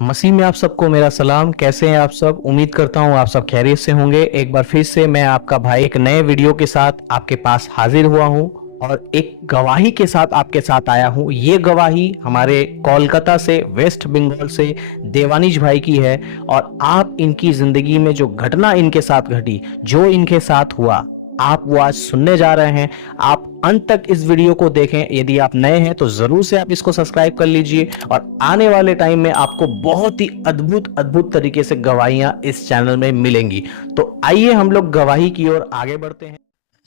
मसीह में आप सबको मेरा सलाम। कैसे हैं आप सब? उम्मीद करता हूँ आप सब खैरियत से होंगे। एक बार फिर से मैं आपका भाई एक नए वीडियो के साथ आपके पास हाजिर हुआ हूँ और एक गवाही के साथ आपके साथ आया हूँ। ये गवाही हमारे कोलकाता से, वेस्ट बंगाल से देवानिश भाई की है और आप इनकी जिंदगी में जो घटना इनके साथ घटी, जो इनके साथ हुआ, आप वो आज सुनने जा रहे हैं। आप अंत तक इस वीडियो को देखें। यदि आप नए हैं तो जरूर से आप इसको सब्सक्राइब कर लीजिए और आने वाले टाइम में आपको बहुत ही अद्भुत अद्भुत तरीके से गवाहियां इस चैनल में मिलेंगी। तो आइए हम लोग गवाही की ओर आगे बढ़ते हैं।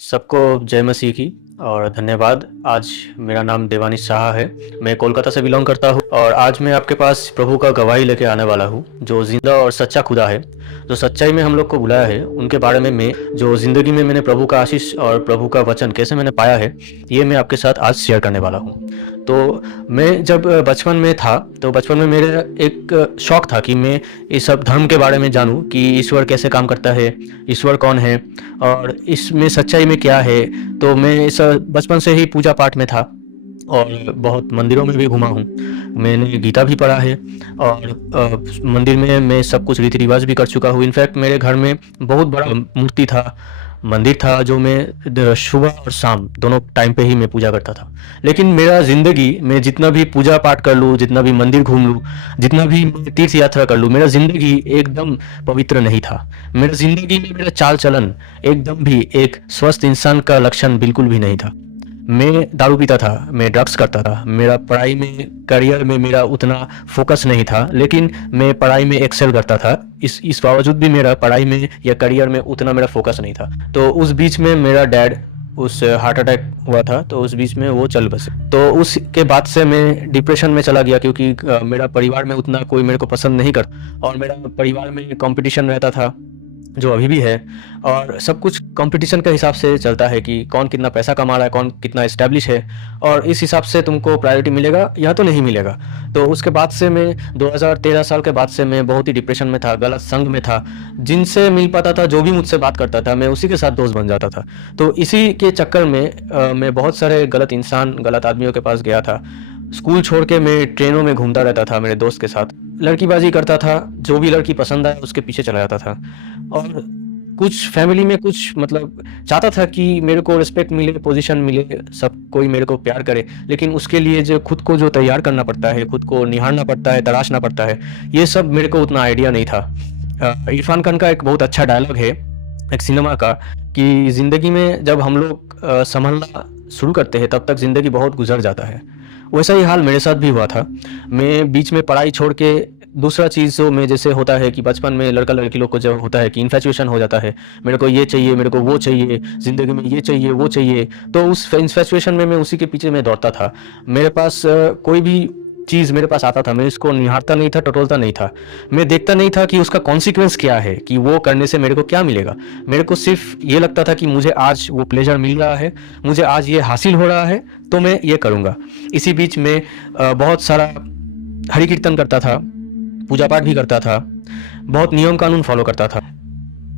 सबको जय मसीह की और धन्यवाद। आज मेरा नाम देवानिश शाह है, मैं कोलकाता से बिलोंग करता हूँ और आज मैं आपके पास प्रभु का गवाही लेके आने वाला हूँ, जो जिंदा और सच्चा खुदा है, जो सच्चाई में हम लोग को बुलाया है। उनके बारे में मैं जो ज़िंदगी में मैंने प्रभु का आशीष और प्रभु का वचन कैसे मैंने पाया है, ये मैं आपके साथ आज शेयर करने वाला हूँ। तो मैं जब बचपन में था तो बचपन में मेरे एक शौक़ था कि मैं इस सब धर्म के बारे में जानूं कि ईश्वर कैसे काम करता है, ईश्वर कौन है और इसमें सच्चाई में क्या है। तो मैं इस बचपन से ही पूजा पाठ में था और बहुत मंदिरों में भी घुमा हूँ। मैंने गीता भी पढ़ा है और मंदिर में मैं सब कुछ रीति रिवाज भी कर चुका हूँ। इनफैक्ट मेरे घर में बहुत बड़ा मूर्ति था, मंदिर था, जो मैं सुबह और शाम दोनों टाइम पे ही मैं पूजा करता था। लेकिन मेरा ज़िंदगी में जितना भी पूजा पाठ कर लूँ, जितना भी मंदिर घूम लूँ, जितना भी तीर्थ यात्रा कर लूँ, मेरा ज़िंदगी एकदम पवित्र नहीं था। मेरा ज़िंदगी में मेरा चाल चलन एकदम भी एक स्वस्थ इंसान का लक्षण बिल्कुल भी नहीं था। मैं दारू पीता था, मैं ड्रग्स करता था, मेरा पढ़ाई में, करियर में मेरा उतना फोकस नहीं था, लेकिन मैं पढ़ाई में एक्सेल करता था। इस बावजूद भी मेरा पढ़ाई में या करियर में उतना मेरा फोकस नहीं था। तो उस बीच में मेरा डैड उस हार्ट अटैक हुआ था, तो उस बीच में वो चल बसे। तो उसके बाद से मैं डिप्रेशन में चला गया, क्योंकि मेरा परिवार में उतना कोई मेरे को पसंद नहीं करता और मेरा परिवार में कंपटीशन रहता था, जो अभी भी है। और सब कुछ कंपटीशन के हिसाब से चलता है कि कौन कितना पैसा कमा रहा है, कौन कितना एस्टेब्लिश है, और इस हिसाब से तुमको प्रायोरिटी मिलेगा या तो नहीं मिलेगा। तो उसके बाद से मैं 2013 साल के बाद से मैं बहुत ही डिप्रेशन में था, गलत संग में था। जिनसे मिल पाता था, जो भी मुझसे बात करता था, मैं उसी के साथ दोस्त बन जाता था। तो इसी के चक्कर में मैं बहुत सारे गलत इंसान, गलत आदमियों के पास गया था। स्कूल छोड़ के मैं ट्रेनों में घूमता रहता था मेरे दोस्त के साथ, लड़कीबाजी करता था, जो भी लड़की पसंद आए उसके पीछे चला जाता था। और कुछ फैमिली में कुछ मतलब चाहता था कि मेरे को रिस्पेक्ट मिले, पोजीशन मिले, सब कोई मेरे को प्यार करे, लेकिन उसके लिए जो खुद को जो तैयार करना पड़ता है, खुद को निहारना पड़ता है, तराशना पड़ता है, ये सब मेरे को उतना आइडिया नहीं था। इरफान खान का एक बहुत अच्छा डायलॉग है एक सिनेमा का, कि ज़िंदगी में जब हम लोग संभलना शुरू करते हैं तब तक ज़िंदगी बहुत गुजर जाता है। वैसा ही हाल मेरे साथ भी हुआ था। मैं बीच में पढ़ाई छोड़ के दूसरा चीज़ जो में जैसे होता है कि बचपन में लड़का लड़की लोग को जब होता है कि इन्फैचुएशन हो जाता है, मेरे को ये चाहिए, मेरे को वो चाहिए, ज़िंदगी में ये चाहिए, वो चाहिए। तो उस इन्फैचुएशन में मैं उसी के पीछे मैं दौड़ता था। मेरे पास कोई भी चीज़ मेरे पास आता था, मैं इसको निहारता नहीं था, टटोलता नहीं था। मैं देखता नहीं था कि उसका कॉन्सिक्वेंस क्या है, कि वो करने से मेरे को क्या मिलेगा। मेरे को सिर्फ ये लगता था कि मुझे आज वो प्लेजर मिल रहा है, मुझे आज ये हासिल हो रहा है, तो मैं ये करूँगा। इसी बीच में बहुत सारा हरि कीर्तन करता था, पूजा पाठ भी करता था, बहुत नियम कानून फॉलो करता था।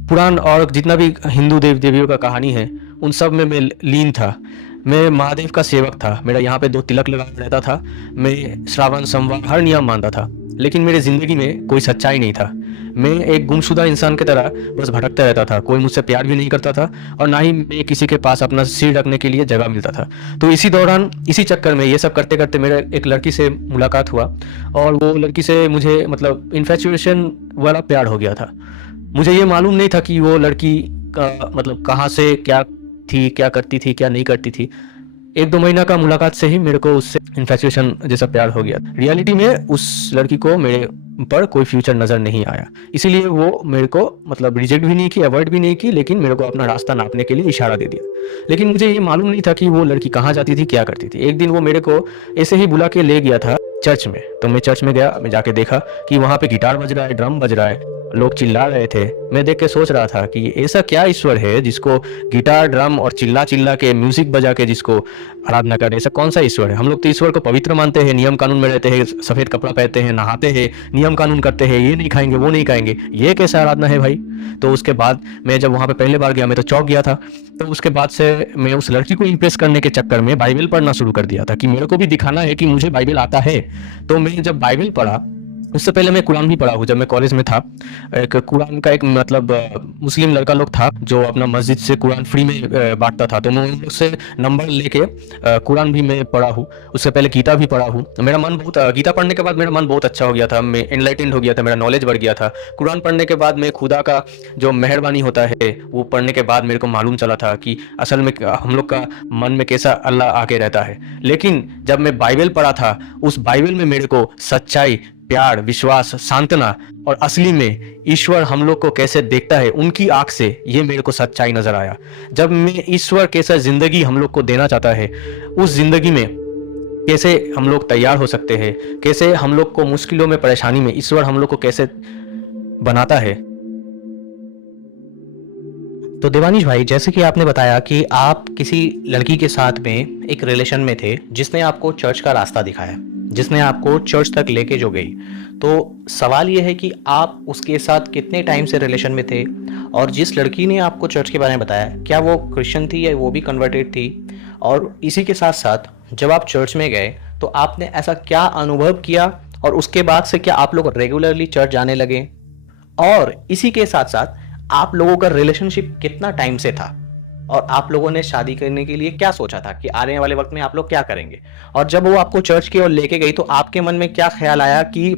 पुराण और जितना भी हिंदू देव देवियों का कहानी है, उन सब में मैं लीन था। मैं महादेव का सेवक था, मेरा यहाँ पे 2 तिलक लगा रहता था। मैं श्रावण सोमवार हर नियम मानता था, लेकिन मेरे ज़िंदगी में कोई सच्चाई नहीं था। मैं एक गुमशुदा इंसान की तरह बस भटकता रहता था। कोई मुझसे प्यार भी नहीं करता था और ना ही मैं किसी के पास अपना सिर रखने के लिए जगह मिलता था। तो इसी दौरान, इसी चक्कर में, ये सब करते करते मेरे एक लड़की से मुलाकात हुआ और वो लड़की से मुझे मतलब इन्फैचुएशन वाला प्यार हो गया था। मुझे ये मालूम नहीं था कि वो लड़की का मतलब कहाँ से क्या थी, क्या करती थी, क्या नहीं करती थी। 1-2 महीना का मुलाकात से ही मेरे को उससे इन्फैचुएशन जैसा प्यार हो गया। रियलिटी में उस लड़की को मेरे पर कोई फ्यूचर नज़र नहीं आया, इसीलिए वो मेरे को मतलब रिजेक्ट भी नहीं की, अवॉइड भी नहीं की, लेकिन मेरे को अपना रास्ता नापने के लिए इशारा दे दिया। लेकिन मुझे ये मालूम नहीं था कि वो लड़की कहाँ जाती थी, क्या करती थी। एक दिन वो मेरे को ऐसे ही बुला के ले गया था चर्च में। तो मैं चर्च में गया, मैं जाके देखा कि वहाँ पे गिटार बज रहा है, ड्रम बज रहा है, लोग चिल्ला रहे थे। मैं देख के सोच रहा था कि ऐसा क्या ईश्वर है जिसको गिटार, ड्रम और चिल्ला चिल्ला के, म्यूजिक बजा के जिसको आराधना करे। ऐसा कौन सा ईश्वर है? हम लोग तो ईश्वर को पवित्र मानते हैं, नियम कानून में रहते हैं, सफ़ेद कपड़ा पहनते हैं, नहाते हैं, नियम कानून करते हैं, ये नहीं खाएंगे, वो नहीं खाएंगे। ये कैसा आराधना है भाई? तो उसके बाद मैं जब वहाँ पे पहले बार गया, मैं तो चौंक गया था। तो उसके बाद से मैं उस लड़की को इम्प्रेस करने के चक्कर में बाइबल पढ़ना शुरू कर दिया था कि मेरे को भी दिखाना है कि मुझे बाइबल आता है। तो मैं जब बाइबल पढ़ा उससे पहले मैं कुरान भी पढ़ा हूँ। जब मैं कॉलेज में था, एक कुरान का एक मतलब मुस्लिम लड़का लोग था जो अपना मस्जिद से कुरान फ्री में बांटता था, तो मैं उन लोग से नंबर लेके कुरान भी मैं पढ़ा हूँ। उससे पहले गीता भी पढ़ा हूँ। मेरा मन बहुत गीता पढ़ने के बाद मेरा मन बहुत अच्छा हो गया था, मैं एनलाइटेंड हो गया था, मेरा नॉलेज बढ़ गया था। कुरान पढ़ने के बाद मैं खुदा का जो मेहरबानी होता है वो पढ़ने के बाद मेरे को मालूम चला था कि असल में हम लोग का मन में कैसा अल्लाह आके रहता है। लेकिन जब मैं बाइबल पढ़ा था, उस बाइबल में मेरे को सच्चाई, प्यार, विश्वास, सांत्वना और असली में ईश्वर हम लोग को कैसे देखता है उनकी आंख से, ये मेरे को सच्चाई नजर आया। जब मैं ईश्वर कैसा जिंदगी हम लोग को देना चाहता है, उस जिंदगी में कैसे हम लोग तैयार हो सकते हैं, कैसे हम लोग को मुश्किलों में, परेशानी में ईश्वर हम लोग को कैसे बनाता है। तो देवानीश भाई, जैसे कि आपने बताया कि आप किसी लड़की के साथ में एक रिलेशन में थे जिसने आपको चर्च का रास्ता दिखाया, जिसने आपको चर्च तक लेके जो गई। तो सवाल ये है कि आप उसके साथ कितने टाइम से रिलेशन में थे, और जिस लड़की ने आपको चर्च के बारे में बताया, क्या वो क्रिश्चियन थी या वो भी कन्वर्टेड थी? और इसी के साथ साथ जब आप चर्च में गए तो आपने ऐसा क्या अनुभव किया, और उसके बाद से क्या आप लोग रेगुलरली चर्च जाने लगे? और इसी के साथ साथ आप लोगों का रिलेशनशिप कितना टाइम से था, और आप लोगों ने शादी करने के लिए क्या सोचा था कि आने वाले वक्त में आप लोग क्या करेंगे? और जब वो आपको चर्च की ओर लेके गई तो आपके मन में क्या ख्याल आया कि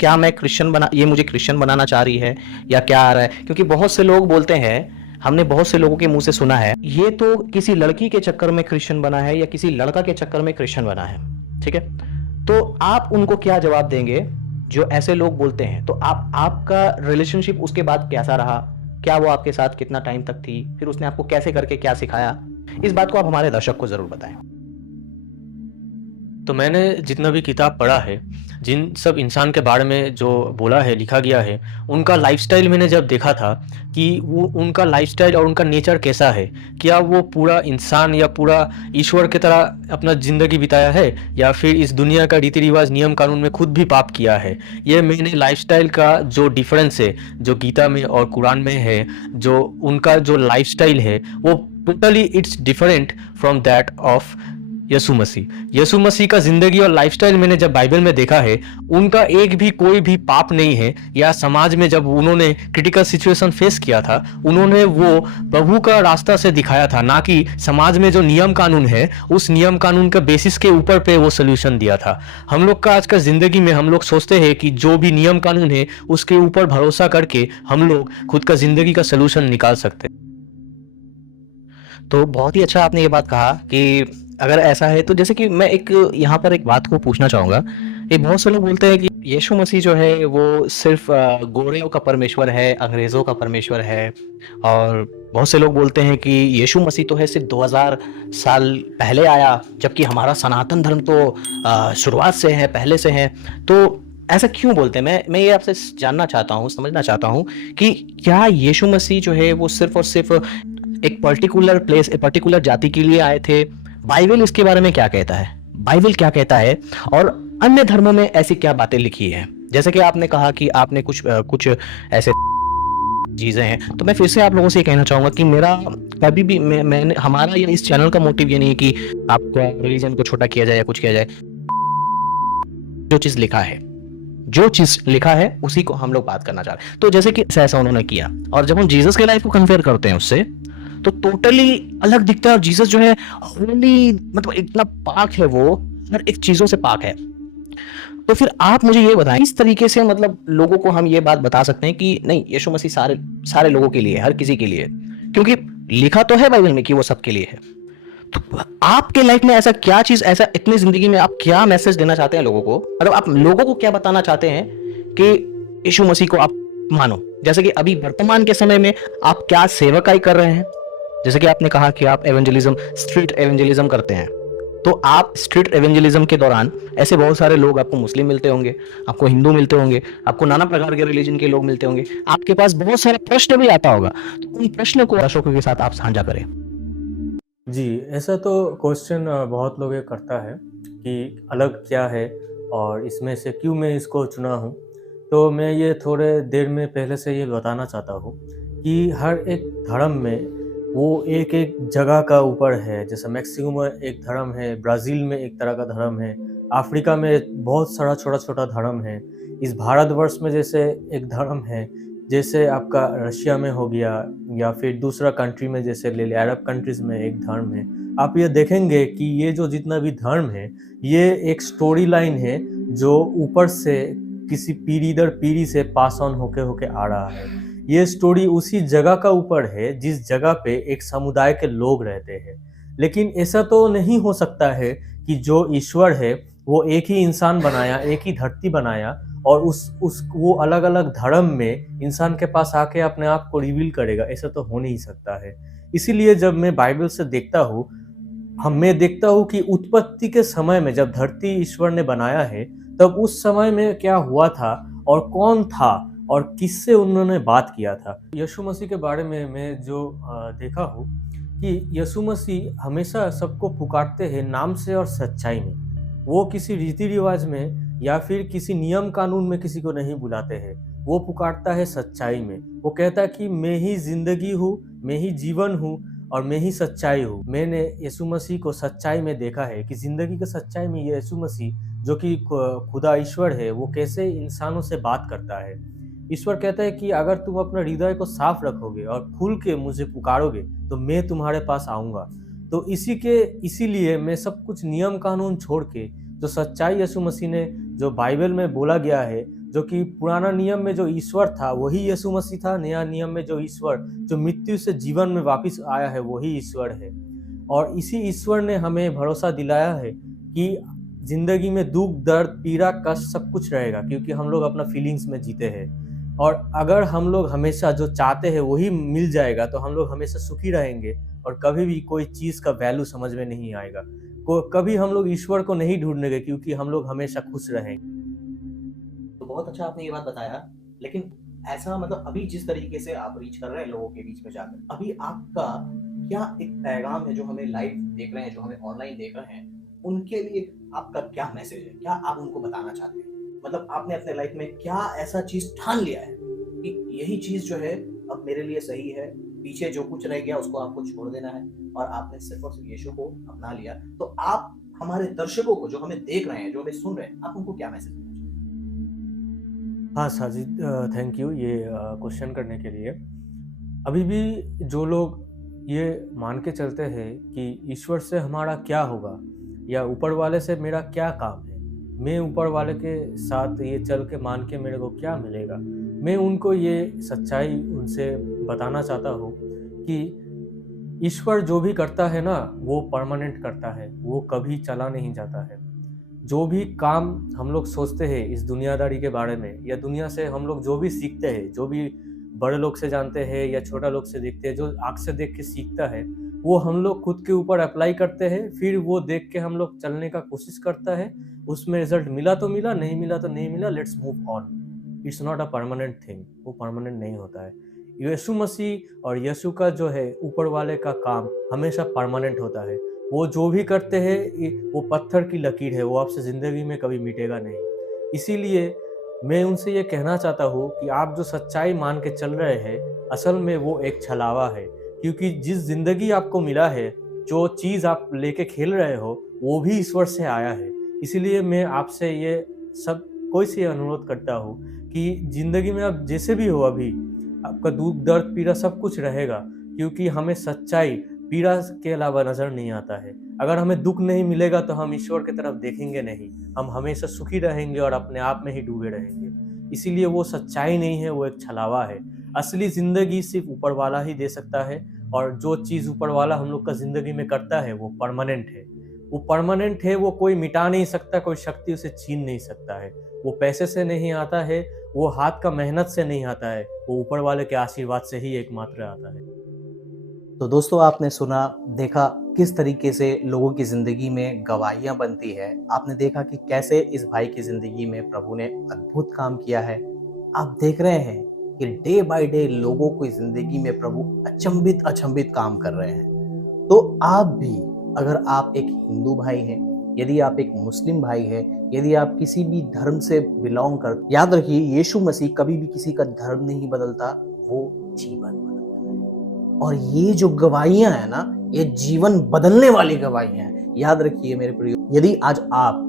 क्या मैं क्रिश्चियन बना, ये मुझे क्रिश्चियन बनाना चाह रही है या क्या आ रहा है? क्योंकि बहुत से लोग बोलते हैं, हमने बहुत से लोगों के मुंह से सुना है, ये तो किसी लड़की के चक्कर में क्रिश्चियन बना है या किसी लड़का के चक्कर में क्रिश्चियन बना है। ठीक है, तो आप उनको क्या जवाब देंगे जो ऐसे लोग बोलते हैं? तो आपका रिलेशनशिप उसके बाद कैसा रहा? क्या वो आपके साथ कितना टाइम तक थी? फिर उसने आपको कैसे करके क्या सिखाया? इस बात को आप हमारे दर्शक को जरूर बताएं। तो मैंने जितना भी किताब पढ़ा है, जिन सब इंसान के बारे में जो बोला है, लिखा गया है, उनका लाइफस्टाइल मैंने जब देखा था कि वो उनका लाइफस्टाइल और उनका नेचर कैसा है, क्या वो पूरा इंसान या पूरा ईश्वर की तरह अपना ज़िंदगी बिताया है या फिर इस दुनिया का रीति रिवाज, नियम कानून में खुद भी पाप किया है। ये मैंने लाइफस्टाइल का जो डिफरेंस है, जो गीता में और कुरान में है, जो उनका जो लाइफस्टाइल है, वो totally it's different from that of Yeshu Masih. Yeshu Masih का जिंदगी और लाइफस्टाइल मैंने जब बाइबल में देखा है, उनका एक भी कोई भी पाप नहीं है, या समाज में जब उन्होंने क्रिटिकल सिचुएशन फेस किया था, उन्होंने वो प्रभु का रास्ता से दिखाया था, ना कि समाज में जो नियम कानून है उस नियम कानून का बेसिस के ऊपर पे वो सोल्यूशन दिया था। हम लोग का आज का जिंदगी में हम लोग सोचते हैं कि जो भी नियम कानून है उसके ऊपर भरोसा करके हम लोग खुद का जिंदगी का सोल्यूशन निकाल सकते हैं। तो बहुत ही अच्छा आपने ये बात कहा कि अगर ऐसा है तो, जैसे कि मैं एक यहाँ पर एक बात को पूछना चाहूँगा। ये बहुत से लोग बोलते हैं कि यीशु मसीह जो है वो सिर्फ गोरेयों का परमेश्वर है, अंग्रेज़ों का परमेश्वर है। और बहुत से लोग बोलते हैं कि यीशु मसीह तो है सिर्फ 2000 साल पहले आया, जबकि हमारा सनातन धर्म तो शुरुआत से है, पहले से है। तो ऐसा क्यों बोलते हैं? मैं ये आपसे जानना चाहता हूँ, समझना चाहता हूँ कि क्या यीशु मसीह जो है वो सिर्फ और सिर्फ एक पर्टिकुलर प्लेस, एक पर्टिकुलर जाति के लिए आए थे? बाइबल इसके बारे में क्या कहता है? बाइबल क्या कहता है? और अन्य धर्मों में ऐसी क्या बातें लिखी है? जैसे कि आपने कहा कि आपने कुछ ऐसे चीजें हैं, तो मैं फिर से आप लोगों से ये कहना चाहूंगा कि मेरा कभी भी मैंने हमारा या इस चैनल का मोटिव ये नहीं है कि आपको रिलीजन को छोटा किया जाए या कुछ किया जाए। जो चीज लिखा है, जो चीज लिखा है उसी को हम लोग बात करना चाह रहे हैं। तो जैसे कि ऐसा उन्होंने किया, और जब हम जीसस के लाइफ को कंपेयर करते हैं उससे, तो टोटली अलग दिखता है। और जीसस जो है होली, मतलब इतना पाक है, वो हर एक चीजों से पाक है। तो फिर आप मुझे ये बताएं, इस तरीके से मतलब लोगों को हम ये बात बता सकते हैं कि नहीं, यीशु मसीह सारे लोगों के लिए, हर किसी के लिए, क्योंकि लिखा तो है बाइबल में कि वो सबके लिए है। तो आपके लाइफ में ऐसा क्या चीज, ऐसा इतनी जिंदगी में आप क्या मैसेज देना चाहते हैं लोगों को? मतलब आप लोगों को क्या बताना चाहते हैं कि यीशु मसीह को आप मानो? जैसे कि अभी वर्तमान के समय में आप क्या सेवकाई कर रहे हैं? जैसे कि आपने कहा कि आप एवेंजलिज्म, स्ट्रीट एवेंजलिज्म करते हैं, तो आप स्ट्रीट एवेंजलिज्म के दौरान ऐसे बहुत सारे लोग आपको मुस्लिम मिलते होंगे, आपको हिंदू मिलते होंगे, आपको नाना प्रकार के रिलीजन के लोग मिलते होंगे, आपके पास बहुत सारा प्रश्न भी आता होगा। तो उन प्रश्नों को दर्शकों के साथ आप साझा करें। जी, ऐसा तो क्वेश्चन बहुत लोग ये करता है कि अलग क्या है और इसमें से क्यों मैं इसको चुना हूँ। तो मैं ये थोड़े देर में पहले से ये बताना चाहता हूँ कि हर एक धर्म में वो एक एक जगह का ऊपर है। जैसे मैक्सिको में एक धर्म है, ब्राज़ील में एक तरह का धर्म है, अफ्रीका में बहुत सारा छोटा छोटा धर्म है, इस भारतवर्ष में जैसे एक धर्म है, जैसे आपका रशिया में हो गया या फिर दूसरा कंट्री में जैसे ले ले अरब कंट्रीज में एक धर्म है, आप ये देखेंगे कि ये जो जितना भी धर्म है ये एक स्टोरी लाइन है जो ऊपर से किसी पीढ़ी दर पीढ़ी से पास ऑन होके होके आ रहा है। ये स्टोरी उसी जगह का ऊपर है जिस जगह पे एक समुदाय के लोग रहते हैं। लेकिन ऐसा तो नहीं हो सकता है कि जो ईश्वर है वो एक ही इंसान बनाया, एक ही धरती बनाया और उस वो अलग अलग धर्म में इंसान के पास आके अपने आप को रिवील करेगा। ऐसा तो हो नहीं सकता है। इसीलिए जब मैं बाइबल से देखता हूँ, मैं देखता हूँ कि उत्पत्ति के समय में जब धरती ईश्वर ने बनाया है तब उस समय में क्या हुआ था और कौन था और किससे उन्होंने बात किया था। यीशु मसीह के बारे में मैं जो देखा हूँ कि यीशु मसीह हमेशा सबको पुकारते हैं नाम से और सच्चाई में। वो किसी रीति रिवाज में या फिर किसी नियम कानून में किसी को नहीं बुलाते हैं, वो पुकारता है सच्चाई में। वो कहता है कि मैं ही जिंदगी हूँ, मैं ही जीवन हूँ और मैं ही सच्चाई हूँ। मैंने यीशु मसीह को सच्चाई में देखा है कि जिंदगी के सच्चाई में यीशु मसीह जो कि खुदा ईश्वर है वो कैसे इंसानों से बात करता है। ईश्वर कहता है कि अगर तुम अपना हृदय को साफ रखोगे और खुल के मुझे पुकारोगे तो मैं तुम्हारे पास आऊँगा। तो इसीलिए मैं सब कुछ नियम कानून छोड़ के जो सच्चाई यीशु मसीह ने जो बाइबल में बोला गया है, जो कि पुराना नियम में जो ईश्वर था वही यीशु मसीह था, नया नियम में जो ईश्वर जो मृत्यु से जीवन में वापस आया है वही ईश्वर है। और इसी ईश्वर ने हमें भरोसा दिलाया है कि जिंदगी में दुख, दर्द, पीड़ा, कष्ट सब कुछ रहेगा, क्योंकि हम लोग अपना फीलिंग्स में जीते हैं। और अगर हम लोग हमेशा जो चाहते हैं वही मिल जाएगा तो हम लोग हमेशा सुखी रहेंगे और कभी भी कोई चीज़ का वैल्यू समझ में नहीं आएगा। कभी हम लोग ईश्वर को नहीं ढूंढेंगे क्योंकि हम लोग हमेशा खुश रहेंगे। तो बहुत अच्छा आपने ये बात बताया, लेकिन ऐसा मतलब अभी जिस तरीके से आप रीच कर रहे हैं लोगों के बीच में जाकर, अभी आपका क्या एक पैगाम है जो हमें लाइव देख रहे हैं, जो हमें ऑनलाइन देख रहे हैं, उनके लिए आपका क्या मैसेज है? क्या आप उनको बताना चाहते हैं? मतलब आपने अपने लाइफ में क्या ऐसा चीज ठान लिया है कि यही चीज जो है अब मेरे लिए सही है, पीछे जो कुछ रह गया उसको आपको छोड़ देना है, और आपने सिर्फ और सिर्फ यीशु को अपना लिया। तो आप हमारे दर्शकों को जो हमें देख रहे हैं, जो हमें सुन रहे हैं, आप उनको क्या मैसेज देना चाहते हैं? हाँ साजिद, थैंक यू ये क्वेश्चन करने के लिए। अभी भी जो लोग ये मान के चलते हैं कि ईश्वर से हमारा क्या होगा या ऊपर वाले से मेरा क्या काम है, मैं ऊपर वाले के साथ ये चल के मान के मेरे को क्या मिलेगा, मैं उनको ये सच्चाई उनसे बताना चाहता हूँ कि ईश्वर जो भी करता है ना वो परमानेंट करता है, वो कभी चला नहीं जाता है। जो भी काम हम लोग सोचते हैं इस दुनियादारी के बारे में या दुनिया से हम लोग जो भी सीखते हैं, जो भी बड़े लोग से जानते हैं या छोटा लोग से देखते हैं, जो आँख से देख के सीखता है वो हम लोग खुद के ऊपर अप्लाई करते हैं, फिर वो देख के हम लोग चलने का कोशिश करता है, उसमें रिजल्ट मिला तो मिला, नहीं मिला तो नहीं मिला, let's move on. It's not a permanent thing, वो परमानेंट नहीं होता है। यीशु मसीह और यीशु का जो है ऊपर वाले का काम हमेशा परमानेंट होता है। वो जो भी करते हैं वो पत्थर की लकीर है, वो आपसे ज़िंदगी में कभी मिटेगा नहीं। इसीलिए मैं उनसे ये कहना चाहता हूँ कि आप जो सच्चाई मान के चल रहे हैं असल में वो एक छलावा है, क्योंकि जिस ज़िंदगी आपको मिला है, जो चीज़ आप लेके खेल रहे हो वो भी ईश्वर से आया है। इसीलिए मैं आपसे ये सब कोई से अनुरोध करता हूँ कि ज़िंदगी में आप जैसे भी हो, अभी आपका दुख, दर्द, पीड़ा सब कुछ रहेगा, क्योंकि हमें सच्चाई पीड़ा के अलावा नज़र नहीं आता है। अगर हमें दुख नहीं मिलेगा तो हम ईश्वर की तरफ देखेंगे नहीं, हम हमेशा सुखी रहेंगे और अपने आप में ही डूबे रहेंगे। इसीलिए वो सच्चाई नहीं है, वो एक छलावा है। असली ज़िंदगी सिर्फ ऊपर वाला ही दे सकता है, और जो चीज़ ऊपर वाला हम लोग का ज़िंदगी में करता है वो परमानेंट है। वो परमानेंट है, वो कोई मिटा नहीं सकता, कोई शक्ति उसे छीन नहीं सकता है। वो पैसे से नहीं आता है, वो हाथ का मेहनत से नहीं आता है, वो ऊपर वाले के आशीर्वाद से ही एकमात्र आता है। तो दोस्तों, आपने सुना, देखा किस तरीके से लोगों की ज़िंदगी में गवाहियाँ बनती है। आपने देखा कि कैसे इस भाई की ज़िंदगी में प्रभु ने अद्भुत काम किया है। आप देख रहे हैं कि डे बाय डे लोगों की ज़िंदगी में प्रभु अचंभित काम कर रहे हैं। तो आप भी, अगर आप एक हिंदू भाई हैं, यदि आप एक मुस्लिम भाई हैं, यदि आप किसी भी धर्म से बिलोंग कर, याद रखिए यीशु मसीह कभी भी किसी का धर्म नहीं बदलता, वो जीवन बदलता है। और ये जो गवाहियां है ना, ये जीवन बदलने वाली गवाहियां हैं। याद रखिए मेरे प्रिय, यदि आज आप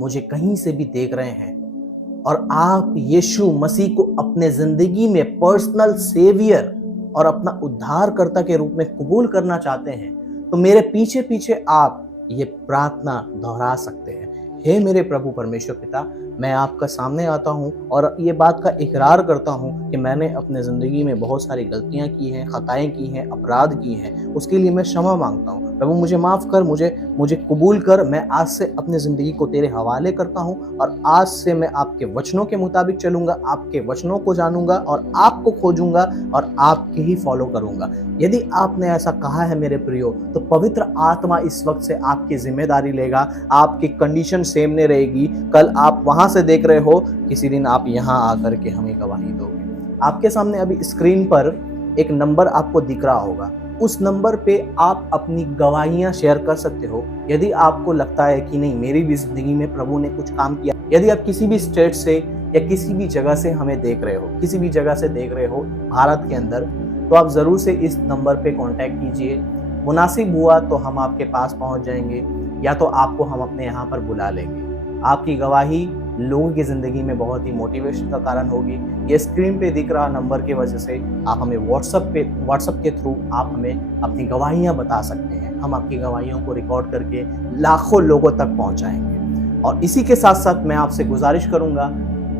मुझे कहीं से भी देख रहे हैं और आप यीशु मसीह को अपने जिंदगी में पर्सनल सेवियर और अपना उद्धारकर्ता के रूप में कबूल करना चाहते हैं, तो मेरे पीछे पीछे आप ये प्रार्थना दोहरा सकते हैं। हे मेरे प्रभु परमेश्वर पिता, मैं आपका सामने आता हूँ और ये बात का इकरार करता हूँ कि मैंने अपने ज़िंदगी में बहुत सारी गलतियाँ की हैं, खताएं की हैं, अपराध किए हैं। उसके लिए मैं क्षमा मांगता हूँ। प्रभु मुझे माफ़ कर, मुझे कबूल कर। मैं आज से अपनी ज़िंदगी को तेरे हवाले करता हूँ और आज से मैं आपके वचनों के मुताबिक चलूँगा, आपके वचनों को जानूँगा और आपको खोजूँगा और आपके ही फॉलो करूँगा। यदि आपने ऐसा कहा है मेरे प्रियो, तो पवित्र आत्मा इस वक्त से आपकी जिम्मेदारी लेगा। आपकी कंडीशन सेम नहीं रहेगी। कल आप वहां से देख रहे हो, किसी दिन आप यहाँ आकर के हमें गवाही दोगे। आपके सामने अभी स्क्रीन पर एक नंबर आपको दिख रहा होगा। उस नंबर पे आप अपनी गवाहियां शेयर कर सकते हो। यदि आपको लगता है कि नहीं, मेरी भी जिंदगी में प्रभु ने कुछ काम किया। यदि आप किसी भी स्टेट से या किसी भी जगह से हमें देख रहे हो, किसी भी जगह से देख रहे हो भारत के अंदर, तो आप जरूर से इस नंबर पे कांटेक्ट कीजिए। मुनासिब हुआ तो हम आपके पास पहुंच जाएंगे या तो आपको हम अपने यहाँ पर बुला लेंगे। आपकी गवाही लोगों की ज़िंदगी में बहुत ही मोटिवेशन का कारण होगी। ये स्क्रीन पे दिख रहा नंबर की वजह से आप हमें व्हाट्सएप के थ्रू आप हमें अपनी गवाहियाँ बता सकते हैं। हम आपकी गवाहियों को रिकॉर्ड करके लाखों लोगों तक पहुँचाएंगे। और इसी के साथ साथ मैं आपसे गुजारिश करूँगा,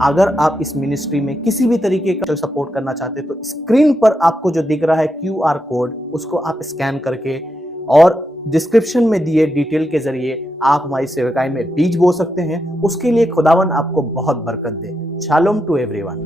अगर आप इस मिनिस्ट्री में किसी भी तरीके का सपोर्ट करना चाहते हैं तो स्क्रीन पर आपको जो दिख रहा है QR कोड, उसको आप स्कैन करके और डिस्क्रिप्शन में दिए डिटेल के जरिए आप हमारी सेवकाई में बीज बो सकते हैं। उसके लिए खुदावन आपको बहुत बरकत दे। Shalom to everyone.